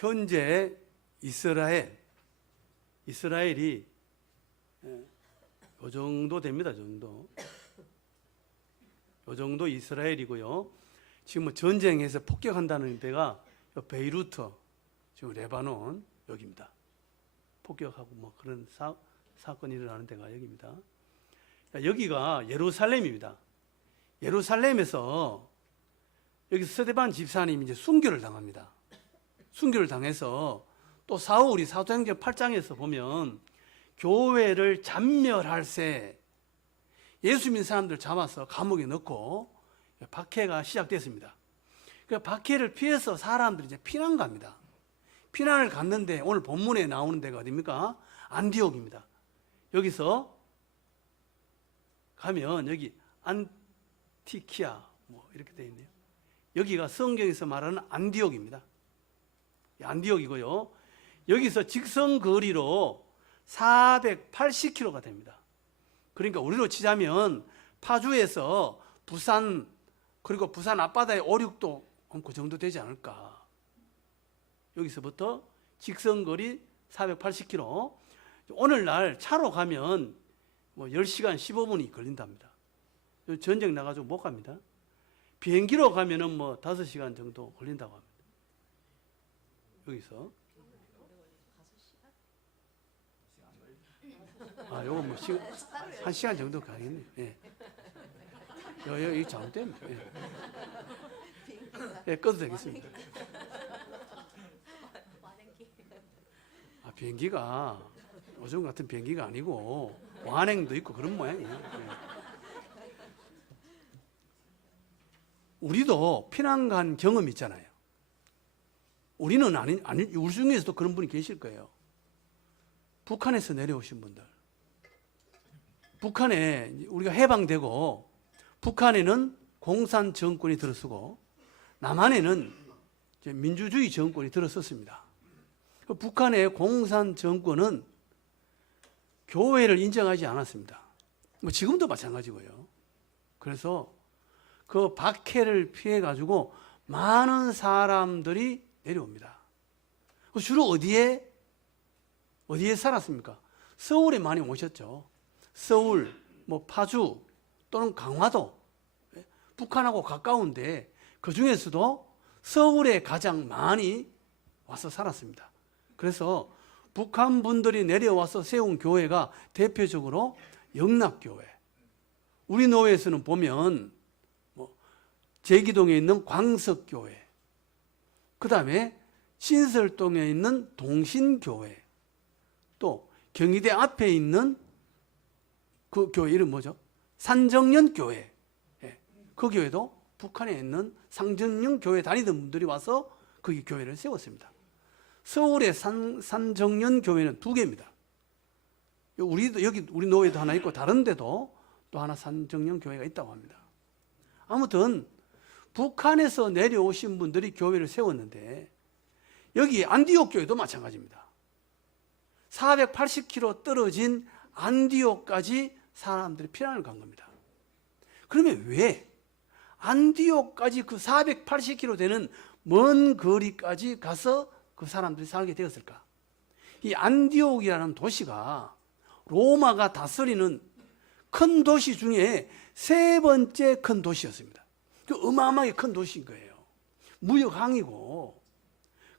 현재 이스라엘이 요 정도 됩니다. 요 정도 이스라엘이고요. 지금 전쟁에서 폭격한다는 데가 베이루트, 지금 레바논 여기입니다. 폭격하고 그런 사건이 일어나는 데가 여기입니다. 여기가 예루살렘입니다. 예루살렘에서 여기 스데반 집사님이 이제 순교를 당합니다. 순교를 당해서 또 사울이 사도행전 8장에서 보면 교회를 잔멸할세 예수 믿는 사람들 잡아서 감옥에 넣고 박해가 시작됐습니다. 그 박해를 피해서 사람들이 이제 피난 갑니다. 피난을 갔는데 오늘 본문에 나오는 데가 어디입니까? 안디옥입니다. 여기서 가면 여기 안티키아 이렇게 되어 있네요. 여기가 성경에서 말하는 안디옥입니다. 안디옥이고요. 여기서 직선 거리로 480km가 됩니다. 그러니까 우리로 치자면 파주에서 부산, 그리고 부산 앞바다에 5, 6도 그 정도 되지 않을까. 여기서부터 직선 거리 480km. 오늘날 차로 가면 10시간 15분이 걸린답니다. 전쟁 나가지고 못 갑니다. 비행기로 가면은 5시간 정도 걸린다고 합니다. 여기서. 요거 1시간 정도 가겠네요. 예. 여기 잘못됐네. 예, 꺼도 되겠습니다. 비행기가 요즘 같은 비행기가 아니고 완행도 있고 그런 모양이에요. 예. 우리도 피난 간 경험이 있잖아요. 우리는 우리 중에서도 그런 분이 계실 거예요. 북한에서 내려오신 분들. 북한에 우리가 해방되고 북한에는 공산 정권이 들어서고 남한에는 민주주의 정권이 들어섰습니다. 북한의 공산 정권은 교회를 인정하지 않았습니다. 지금도 마찬가지고요. 그래서 그 박해를 피해 가지고 많은 사람들이 내려옵니다. 주로 어디에 살았습니까? 서울에 많이 오셨죠. 서울, 파주 또는 강화도, 북한하고 가까운데 그 중에서도 서울에 가장 많이 와서 살았습니다. 그래서 북한 분들이 내려와서 세운 교회가 대표적으로 영락교회. 우리 노회에서는 보면 제기동에 있는 광석교회, 그 다음에 신설동에 있는 동신교회, 또 경희대 앞에 있는 그 교회 이름 뭐죠? 산정연교회. 그 교회도 북한에 있는 상정연 교회 다니던 분들이 와서 거기 교회를 세웠습니다. 서울의 산정연 교회는 2개입니다. 우리 노회도 하나 있고 다른 데도 또 하나 산정연 교회가 있다고 합니다. 아무튼 북한에서 내려오신 분들이 교회를 세웠는데 여기 안디옥 교회도 마찬가지입니다. 480km 떨어진 안디옥까지 사람들이 피난을 간 겁니다. 그러면 왜 안디옥까지 그 480km 되는 먼 거리까지 가서 그 사람들이 살게 되었을까? 이 안디옥이라는 도시가 로마가 다스리는 큰 도시 중에 3번째 큰 도시였습니다. 어마어마하게 큰 도시인 거예요. 무역항이고.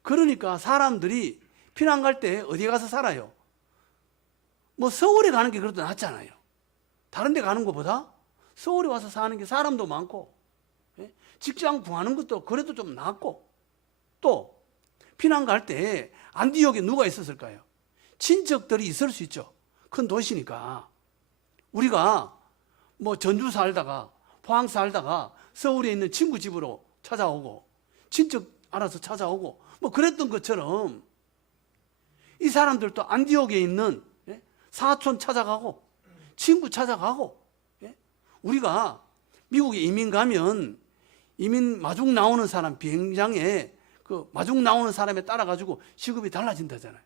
그러니까 사람들이 피난 갈 때 어디에 가서 살아요? 서울에 가는 게 그래도 낫잖아요. 다른 데 가는 것보다 서울에 와서 사는 게 사람도 많고, 직장 구하는 것도 그래도 좀 낫고, 또 피난 갈 때 안디옥에 누가 있었을까요? 친척들이 있을 수 있죠. 큰 도시니까. 우리가 전주 살다가 포항 살다가 서울에 있는 친구 집으로 찾아오고 친척 알아서 찾아오고 그랬던 것처럼 이 사람들도 안디옥에 있는 사촌 찾아가고 친구 찾아가고, 우리가 미국에 이민 가면 이민 마중 나오는 사람 비행장에 그 마중 나오는 사람에 따라 가지고 직업이 달라진다잖아요.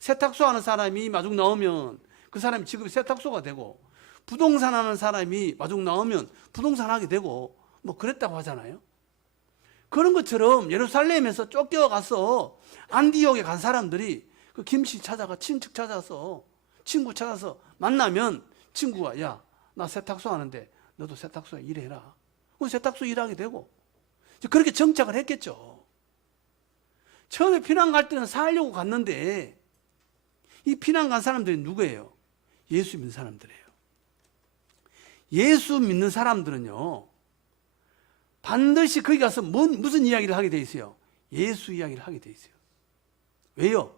세탁소 하는 사람이 마중 나오면 그 사람이 직업이 세탁소가 되고, 부동산 하는 사람이 마중 나오면 부동산 하게 되고 그랬다고 하잖아요. 그런 것처럼 예루살렘에서 쫓겨가서 안디옥에 간 사람들이 그 김씨 찾아가 친척 찾아서 친구 찾아서 만나면 친구가 야, 나 세탁소 하는데 너도 세탁소에 일해라. 그 세탁소 일하게 되고 그렇게 정착을 했겠죠. 처음에 피난 갈 때는 살려고 갔는데 이 피난 간 사람들이 누구예요? 예수 믿는 사람들이에요. 예수 믿는 사람들은요, 반드시 거기 가서 무슨 이야기를 하게 돼 있어요? 예수 이야기를 하게 돼 있어요. 왜요?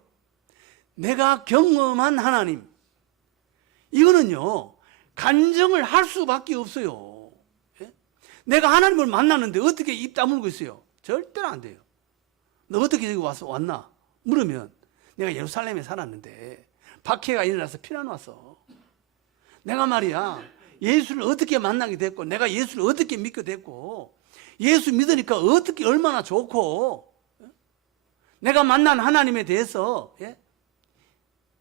내가 경험한 하나님, 이거는요 간증을 할 수밖에 없어요. 예? 내가 하나님을 만났는데 어떻게 입 다물고 있어요? 절대로 안 돼요. 너 어떻게 여기 왔나? 물으면 내가 예루살렘에 살았는데 박해가 일어나서 피난 왔어. 내가 말이야 예수를 어떻게 만나게 됐고 내가 예수를 어떻게 믿게 됐고 예수 믿으니까 어떻게 얼마나 좋고 내가 만난 하나님에 대해서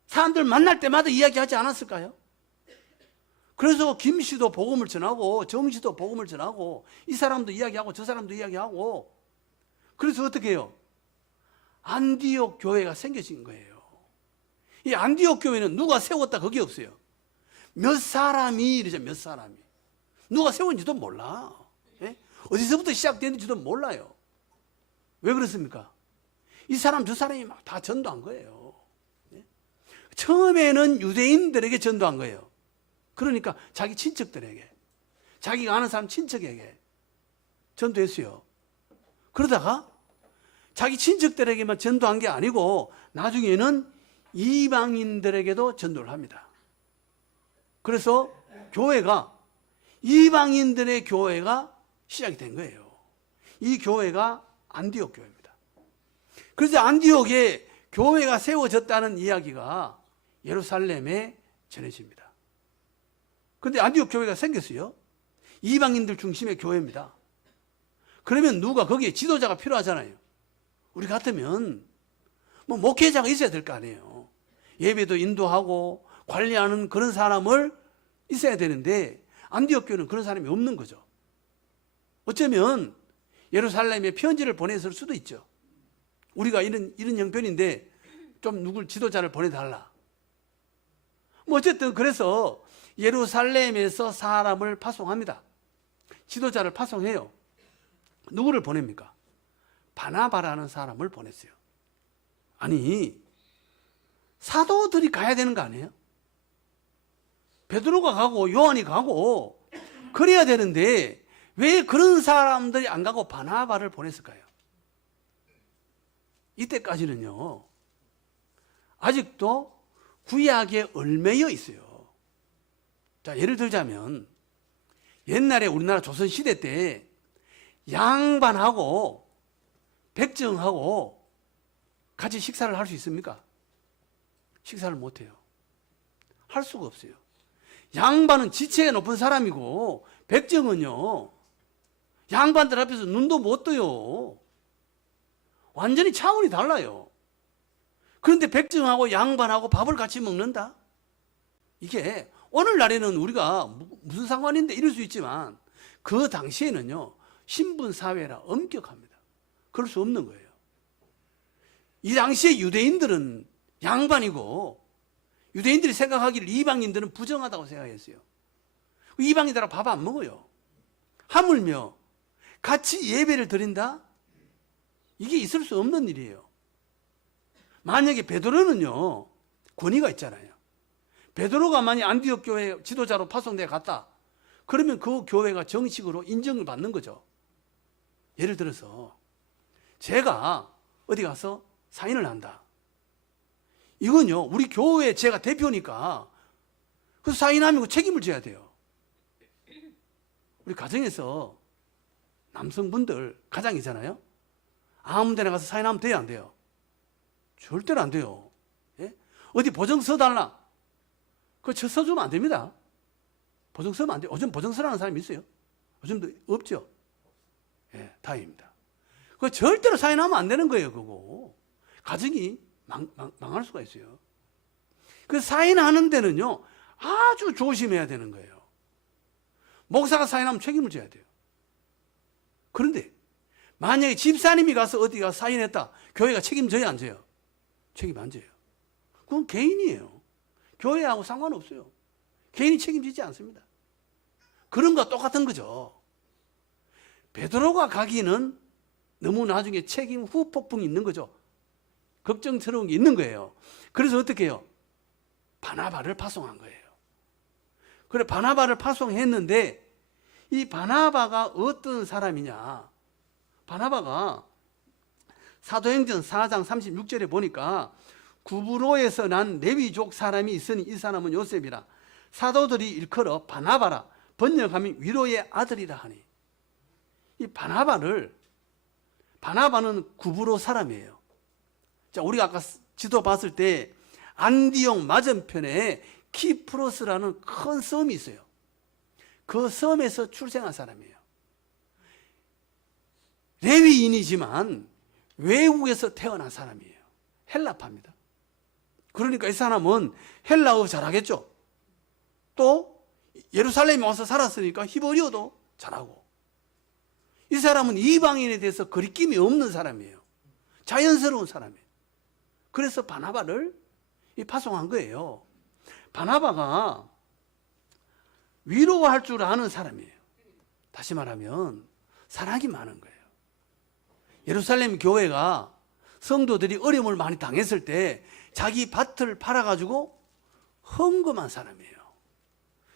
사람들 만날 때마다 이야기하지 않았을까요? 그래서 김 씨도 복음을 전하고 정 씨도 복음을 전하고 이 사람도 이야기하고 저 사람도 이야기하고 그래서 어떻게 해요? 안디옥 교회가 생겨진 거예요. 이 안디옥 교회는 누가 세웠다 그게 없어요. 몇 사람이 이러죠. 몇 사람이. 누가 세운지도 몰라. 예? 어디서부터 시작됐는지도 몰라요. 왜 그렇습니까? 이 사람 저 사람이 막 다 전도한 거예요. 예? 처음에는 유대인들에게 전도한 거예요. 그러니까 자기 친척들에게 자기가 아는 사람 친척에게 전도했어요. 그러다가 자기 친척들에게만 전도한 게 아니고 나중에는 이방인들에게도 전도를 합니다. 그래서 교회가 이방인들의 교회가 시작이 된 거예요. 이 교회가 안디옥 교회입니다. 그래서 안디옥에 교회가 세워졌다는 이야기가 예루살렘에 전해집니다. 그런데 안디옥 교회가 생겼어요. 이방인들 중심의 교회입니다. 그러면 누가 거기에 지도자가 필요하잖아요. 우리 같으면 뭐 목회자가 있어야 될 거 아니에요. 예배도 인도하고 관리하는 그런 사람을 있어야 되는데 안디옥 교회는 그런 사람이 없는 거죠. 어쩌면 예루살렘에 편지를 보냈을 수도 있죠. 우리가 이런 형편인데 좀 누굴 지도자를 보내달라. 뭐 어쨌든 그래서 예루살렘에서 사람을 파송합니다. 지도자를 파송해요. 누구를 보냅니까? 바나바라는 사람을 보냈어요. 아니 사도들이 가야 되는 거 아니에요? 베드로가 가고 요한이 가고 그래야 되는데 왜 그런 사람들이 안 가고 바나바를 보냈을까요? 이때까지는요 아직도 구약에 얽매여 있어요. 자, 예를 들자면 옛날에 우리나라 조선시대 때 양반하고 백정하고 같이 식사를 할 수 있습니까? 식사를 못해요. 할 수가 없어요. 양반은 지체가 높은 사람이고 백정은요 양반들 앞에서 눈도 못 떠요. 완전히 차원이 달라요. 그런데 백정하고 양반하고 밥을 같이 먹는다? 이게 오늘날에는 우리가 무슨 상관인데 이럴 수 있지만 그 당시에는요 신분사회라 엄격합니다. 그럴 수 없는 거예요. 이 당시에 유대인들은 양반이고 유대인들이 생각하기를 이방인들은 부정하다고 생각했어요. 이방인들하고 밥 안 먹어요. 하물며 같이 예배를 드린다? 이게 있을 수 없는 일이에요. 만약에 베드로는요 권위가 있잖아요. 베드로가 만약 안디옥 교회 지도자로 파송되어 갔다 그러면 그 교회가 정식으로 인정을 받는 거죠. 예를 들어서 제가 어디 가서 사인을 한다. 이건요 우리 교회 제가 대표니까 그 사인하면 책임을 져야 돼요. 우리 가정에서 남성분들 가장이잖아요. 아무 데나 가서 사인하면 돼요 안 돼요? 절대로 안 돼요. 예? 어디 보증 써달라 그거 써주면 안 됩니다. 보증 쓰면 안 돼요. 요즘 보증 쓰라는 사람이 있어요? 요즘도 없죠? 예, 다행입니다. 그거 절대로 사인하면 안 되는 거예요. 그거 가정이 망할 수가 있어요. 그 사인하는 데는요 아주 조심해야 되는 거예요. 목사가 사인하면 책임을 져야 돼요. 그런데 만약에 집사님이 가서 어디 가서 사인했다. 교회가 책임져야 안 져요? 책임 안 져요. 그건 개인이에요. 교회하고 상관없어요. 개인이 책임지지 않습니다. 그런 거와 똑같은 거죠. 베드로가 가기는 너무 나중에 책임 후폭풍이 있는 거죠. 걱정스러운 게 있는 거예요. 그래서 어떻게 해요? 바나바를 파송한 거예요. 그래, 바나바를 파송했는데 이 바나바가 어떤 사람이냐? 바나바가 사도행전 4장 36절에 보니까 구브로에서 난 레위족 사람이 있으니 이 사람은 요셉이라. 사도들이 일컬어 바나바라. 번역하면 위로의 아들이라 하니. 이 바나바는 구브로 사람이에요. 자, 우리가 아까 지도 봤을 때 안디옥 맞은편에 키프로스라는 큰 섬이 있어요. 그 섬에서 출생한 사람이에요. 레위인이지만 외국에서 태어난 사람이에요. 헬라파입니다. 그러니까 이 사람은 헬라어 잘하겠죠. 또 예루살렘에 와서 살았으니까 히브리어도 잘하고. 이 사람은 이방인에 대해서 거리낌이 없는 사람이에요. 자연스러운 사람이에요. 그래서 바나바를 파송한 거예요. 바나바가 위로할 줄 아는 사람이에요. 다시 말하면 사랑이 많은 거예요. 예루살렘 교회가 성도들이 어려움을 많이 당했을 때 자기 밭을 팔아가지고 헌금한 사람이에요.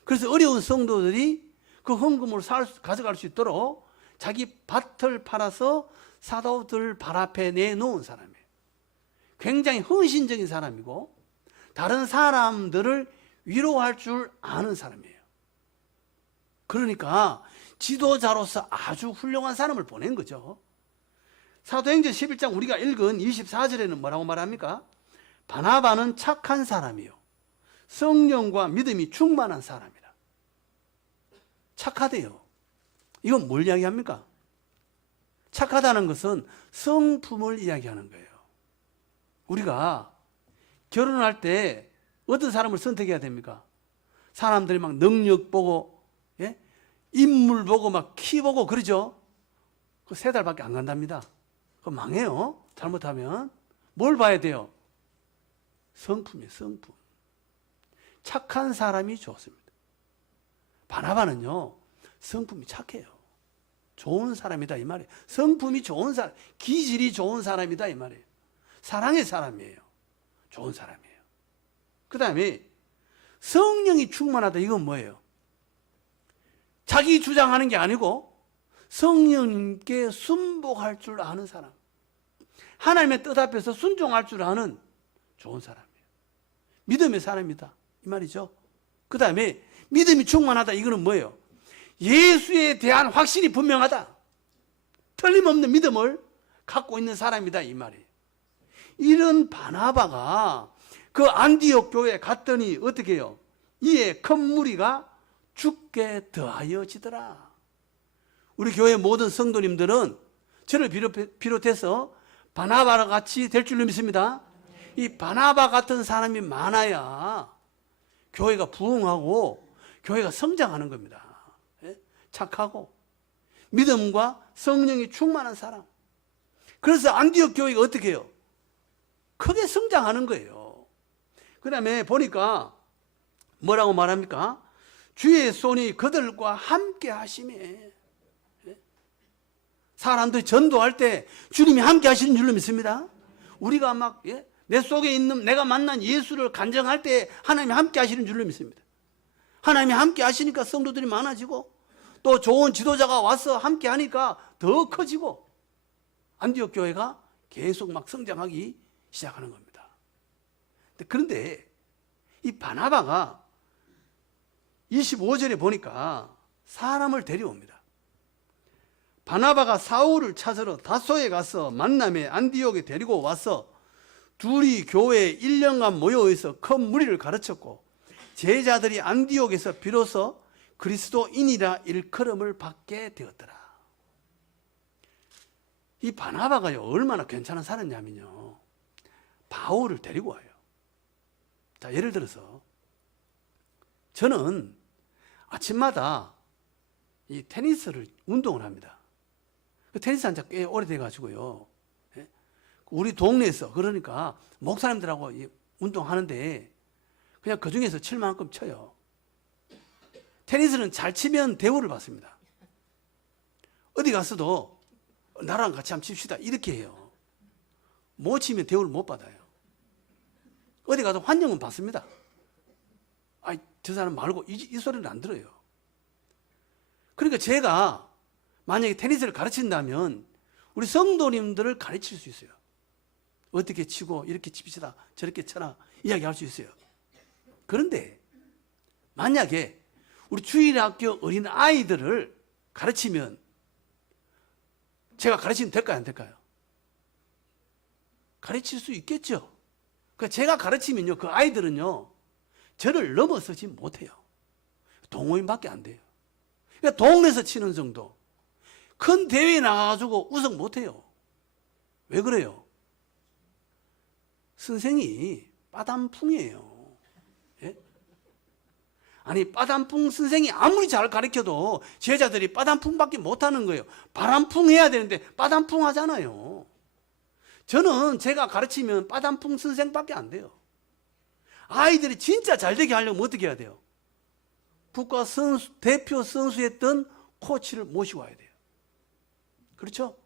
그래서 어려운 성도들이 그 헌금으로 가져갈 수 있도록 자기 밭을 팔아서 사도들 발 앞에 내놓은 사람이에요. 굉장히 헌신적인 사람이고 다른 사람들을 위로할 줄 아는 사람이에요. 그러니까 지도자로서 아주 훌륭한 사람을 보낸 거죠. 사도행전 11장 우리가 읽은 24절에는 뭐라고 말합니까? 바나바는 착한 사람이요 성령과 믿음이 충만한 사람이라. 착하대요. 이건 뭘 이야기합니까? 착하다는 것은 성품을 이야기하는 거예요. 우리가 결혼할 때 어떤 사람을 선택해야 됩니까? 사람들이 막 능력 보고, 예? 인물 보고, 막 키 보고 그러죠? 그 3달밖에 안 간답니다. 그거 망해요. 잘못하면. 뭘 봐야 돼요? 성품이에요, 성품. 착한 사람이 좋습니다. 바나바는요, 성품이 착해요. 좋은 사람이다, 이 말이에요. 성품이 좋은 사람, 기질이 좋은 사람이다, 이 말이에요. 사랑의 사람이에요. 좋은 사람이에요. 그 다음에 성령이 충만하다, 이건 뭐예요? 자기 주장하는 게 아니고 성령님께 순복할 줄 아는 사람. 하나님의 뜻 앞에서 순종할 줄 아는 좋은 사람이에요. 믿음의 사람이다, 이 말이죠. 그 다음에 믿음이 충만하다, 이거는 뭐예요? 예수에 대한 확신이 분명하다. 틀림없는 믿음을 갖고 있는 사람이다, 이 말이에요. 이런 바나바가 그 안디옥 교회에 갔더니 어떻게 해요? 이에 큰 무리가 죽게 더하여지더라. 우리 교회 모든 성도님들은 저를 비롯해서 바나바와 같이 될 줄로 믿습니다. 이 바나바 같은 사람이 많아야 교회가 부흥하고 교회가 성장하는 겁니다. 착하고 믿음과 성령이 충만한 사람. 그래서 안디옥 교회가 어떻게 해요? 크게 성장하는 거예요. 그 다음에 보니까 뭐라고 말합니까? 주의 손이 그들과 함께 하심에. 사람들이 전도할 때 주님이 함께 하시는 줄로 믿습니다. 우리가 막 내 속에 있는 내가 만난 예수를 간증할 때 하나님이 함께 하시는 줄로 믿습니다. 하나님이 함께 하시니까 성도들이 많아지고 또 좋은 지도자가 와서 함께 하니까 더 커지고 안디옥 교회가 계속 막 성장하기 시작하는 겁니다. 그런데 이 바나바가 25절에 보니까 사람을 데려옵니다. 바나바가 사울을 찾으러 다소에 가서 만남에 안디옥에 데리고 와서 둘이 교회에 1년간 모여서 큰 무리를 가르쳤고 제자들이 안디옥에서 비로소 그리스도인이라 일컬음을 받게 되었더라. 이 바나바가요, 얼마나 괜찮은 사람이냐면요, 바울을 데리고 와요. 자, 예를 들어서 저는 아침마다 이 테니스를 운동을 합니다. 그 테니스 한 지 꽤 오래돼가지고요. 예? 우리 동네에서 그러니까 목사님들하고 운동하는데 그냥 그 중에서 칠 만큼 쳐요. 테니스는 잘 치면 대우를 받습니다. 어디 가서도 나랑 같이 한번 칩시다 이렇게 해요. 못 치면 대우를 못 받아요. 어디 가도 환영은 받습니다. 아이, 저 사람 말고 이 소리는 안 들어요. 그러니까 제가 만약에 테니스를 가르친다면 우리 성도님들을 가르칠 수 있어요. 어떻게 치고 이렇게 칩시다 저렇게 쳐라 이야기할 수 있어요. 그런데 만약에 우리 주일학교 어린 아이들을 가르치면 제가 가르치면 될까요 안 될까요? 가르칠 수 있겠죠. 그러니까 제가 가르치면요 그 아이들은요 저를 넘어서지 못해요. 동호인밖에 안 돼요. 그러니까 동네에서 치는 정도. 큰 대회에 나가가지고 우승 못해요. 왜 그래요? 선생이 빠단풍이에요. 예? 아니 빠단풍 선생이 아무리 잘 가르쳐도 제자들이 빠단풍밖에 못하는 거예요. 바람풍 해야 되는데 빠단풍 하잖아요. 저는 제가 가르치면 빠단풍 선생밖에 안 돼요. 아이들이 진짜 잘 되게 하려면 어떻게 해야 돼요? 국가 선수, 대표 선수였던 코치를 모시고 와야 돼요. 그렇죠?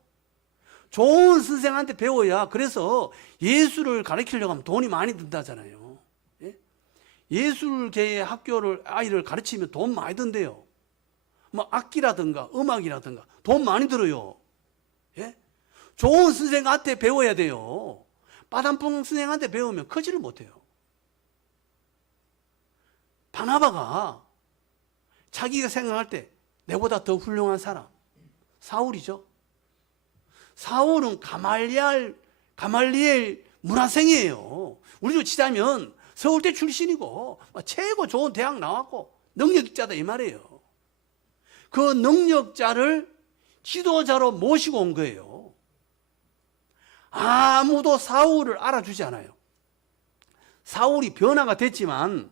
좋은 선생한테 배워야. 그래서 예술을 가르치려고 하면 돈이 많이 든다잖아요. 예? 예술계의 학교를 아이를 가르치면 돈 많이 든대요. 뭐 악기라든가 음악이라든가 돈 많이 들어요. 예? 좋은 선생한테 배워야 돼요. 빠단풍 선생한테 배우면 크지를 못해요. 바나바가 자기가 생각할 때 내보다 더 훌륭한 사람 사울이죠. 사울은 가말리엘 문화생이에요. 우리로 치자면 서울대 출신이고 최고 좋은 대학 나왔고 능력자다 이 말이에요. 그 능력자를 지도자로 모시고 온 거예요. 아무도 사울을 알아주지 않아요. 사울이 변화가 됐지만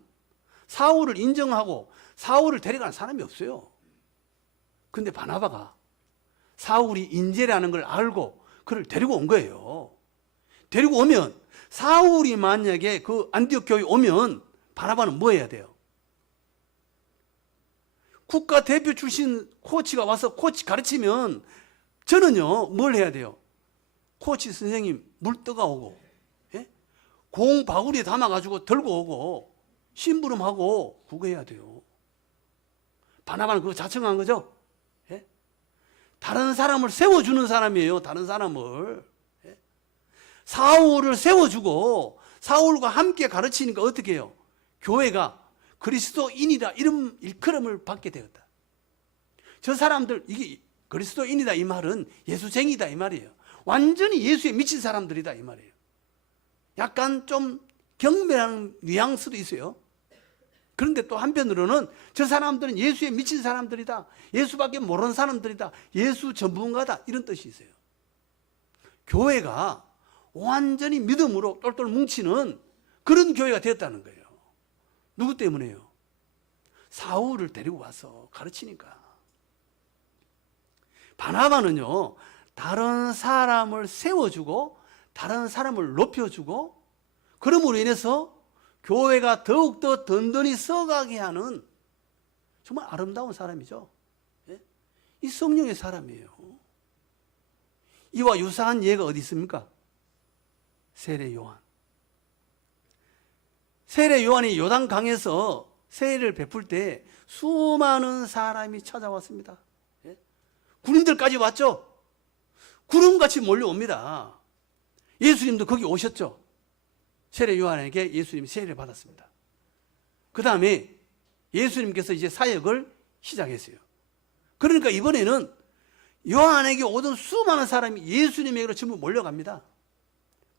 사울을 인정하고 사울을 데려가는 사람이 없어요. 근데 바나바가 사울이 인재라는 걸 알고 그를 데리고 온 거예요. 데리고 오면 사울이 만약에 그 안디옥 교회에 오면 바나바는 뭐 해야 돼요? 국가대표 출신 코치가 와서 코치 가르치면 저는요 뭘 해야 돼요? 코치 선생님 물 떠가오고 예? 공 바구니에 담아가지고 들고 오고 심부름하고 그거 해야 돼요. 바나바는 그거 자청한 거죠. 예? 다른 사람을 세워주는 사람이에요. 다른 사람을. 예? 사울을 세워주고 사울과 함께 가르치니까 어떻게 해요? 교회가 그리스도인이다 이런 일컬음을 받게 되었다. 저 사람들 이게 그리스도인이다 이 말은 예수쟁이다 이 말이에요. 완전히 예수에 미친 사람들이다 이 말이에요. 약간 좀 경멸하는 뉘앙스도 있어요. 그런데 또 한편으로는 저 사람들은 예수에 미친 사람들이다. 예수밖에 모르는 사람들이다. 예수 전문가다. 이런 뜻이 있어요. 교회가 완전히 믿음으로 똘똘 뭉치는 그런 교회가 되었다는 거예요. 누구 때문에요? 사울을 데리고 와서 가르치니까. 바나바는요, 다른 사람을 세워주고 다른 사람을 높여주고 그럼으로 인해서 교회가 더욱더 든든히 서가게 하는 정말 아름다운 사람이죠. 예? 이 성령의 사람이에요. 이와 유사한 예가 어디 있습니까? 세례 요한. 세례 요한이 요단강에서 세례를 베풀 때 수많은 사람이 찾아왔습니다. 예? 군인들까지 왔죠. 구름같이 몰려옵니다. 예수님도 거기 오셨죠. 세례 요한에게 예수님이 세례를 받았습니다. 그 다음에 예수님께서 이제 사역을 시작했어요. 그러니까 이번에는 요한에게 오던 수많은 사람이 예수님에게로 전부 몰려갑니다.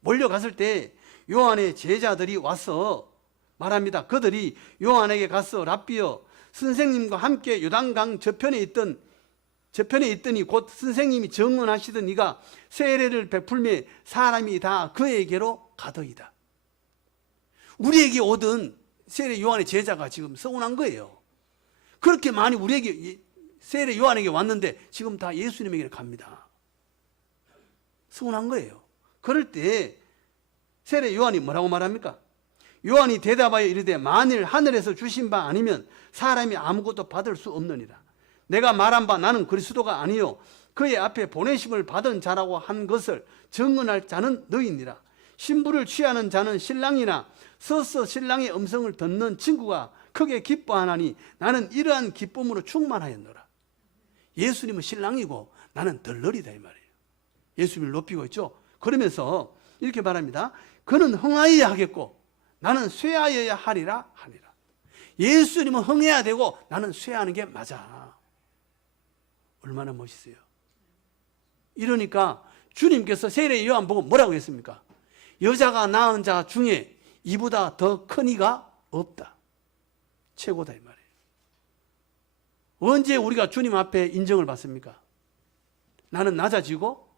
몰려갔을 때 요한의 제자들이 와서 말합니다. 그들이 요한에게 가서 랍비여 선생님과 함께 요단강 저편에 있더니 곧 선생님이 정언하시던 이가 세례를 베풀매 사람이 다 그에게로 가더이다. 우리에게 오던 세례 요한의 제자가 지금 서운한 거예요. 그렇게 많이 우리에게 세례 요한에게 왔는데 지금 다 예수님에게 갑니다. 서운한 거예요. 그럴 때 세례 요한이 뭐라고 말합니까? 요한이 대답하여 이르되 만일 하늘에서 주신 바 아니면 사람이 아무것도 받을 수 없느니라. 내가 말한 바 나는 그리스도가 아니요 그의 앞에 보내심을 받은 자라고 한 것을 증언할 자는 너희니라. 신부를 취하는 자는 신랑이나 서서 신랑의 음성을 듣는 친구가 크게 기뻐하나니 나는 이러한 기쁨으로 충만하였노라. 예수님은 신랑이고 나는 덜러리다 이 말이에요. 예수님을 높이고 있죠. 그러면서 이렇게 말합니다. 그는 흥하여야 하겠고 나는 쇠하여야 하리라 하니라. 예수님은 흥해야 되고 나는 쇠하는 게 맞아. 얼마나 멋있어요. 이러니까 주님께서 세례 요한 보고 뭐라고 했습니까? 여자가 낳은 자 중에 이보다 더 큰 이가 없다. 최고다 이 말이에요. 언제 우리가 주님 앞에 인정을 받습니까? 나는 낮아지고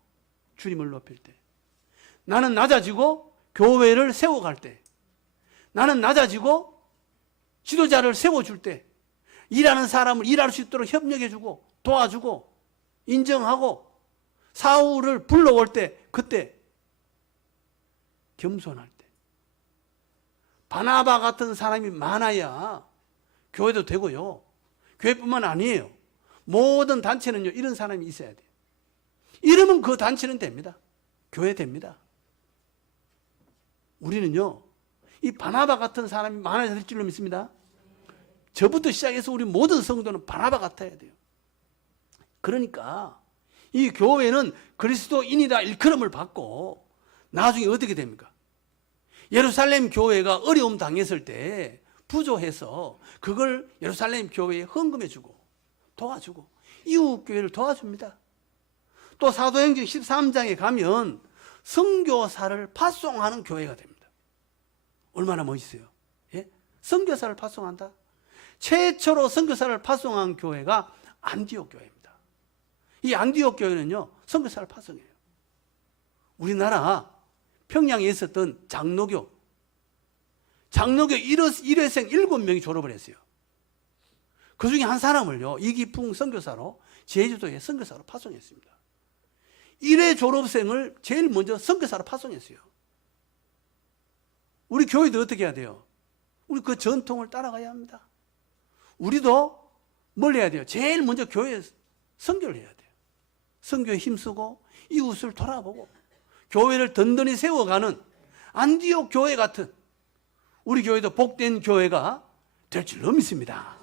주님을 높일 때, 나는 낮아지고 교회를 세워갈 때, 나는 낮아지고 지도자를 세워줄 때, 일하는 사람을 일할 수 있도록 협력해주고 도와주고 인정하고 사울을 불러올 때, 그때 겸손할 때, 바나바 같은 사람이 많아야 교회도 되고요. 교회뿐만 아니에요. 모든 단체는요, 이런 사람이 있어야 돼요. 이러면 그 단체는 됩니다. 교회 됩니다. 우리는요, 이 바나바 같은 사람이 많아야 될 줄로 믿습니다. 저부터 시작해서 우리 모든 성도는 바나바 같아야 돼요. 그러니까 이 교회는 그리스도인이다 일컬음을 받고 나중에 어떻게 됩니까? 예루살렘 교회가 어려움 당했을 때 부조해서 그걸 예루살렘 교회에 헌금해주고 도와주고 이웃 교회를 도와줍니다. 또 사도행전 13장에 가면 선교사를 파송하는 교회가 됩니다. 얼마나 멋있어요. 예? 선교사를 파송한다. 최초로 선교사를 파송한 교회가 안디옥 교회입니다. 이 안디옥 교회는요, 선교사를 파송해요. 우리나라 평양에 있었던 장로교 일회생 7명이 졸업을 했어요. 그 중에 한 사람을요, 이기풍 선교사로 제주도에 선교사로 파송했습니다. 1회 졸업생을 제일 먼저 선교사로 파송했어요. 우리 교회도 어떻게 해야 돼요? 우리 그 전통을 따라가야 합니다. 우리도 뭘 해야 돼요? 제일 먼저 교회에 선교를 해야 돼요. 선교에 힘쓰고 이웃을 돌아보고 교회를 든든히 세워가는 안디옥 교회 같은 우리 교회도 복된 교회가 될 줄로 믿습니다.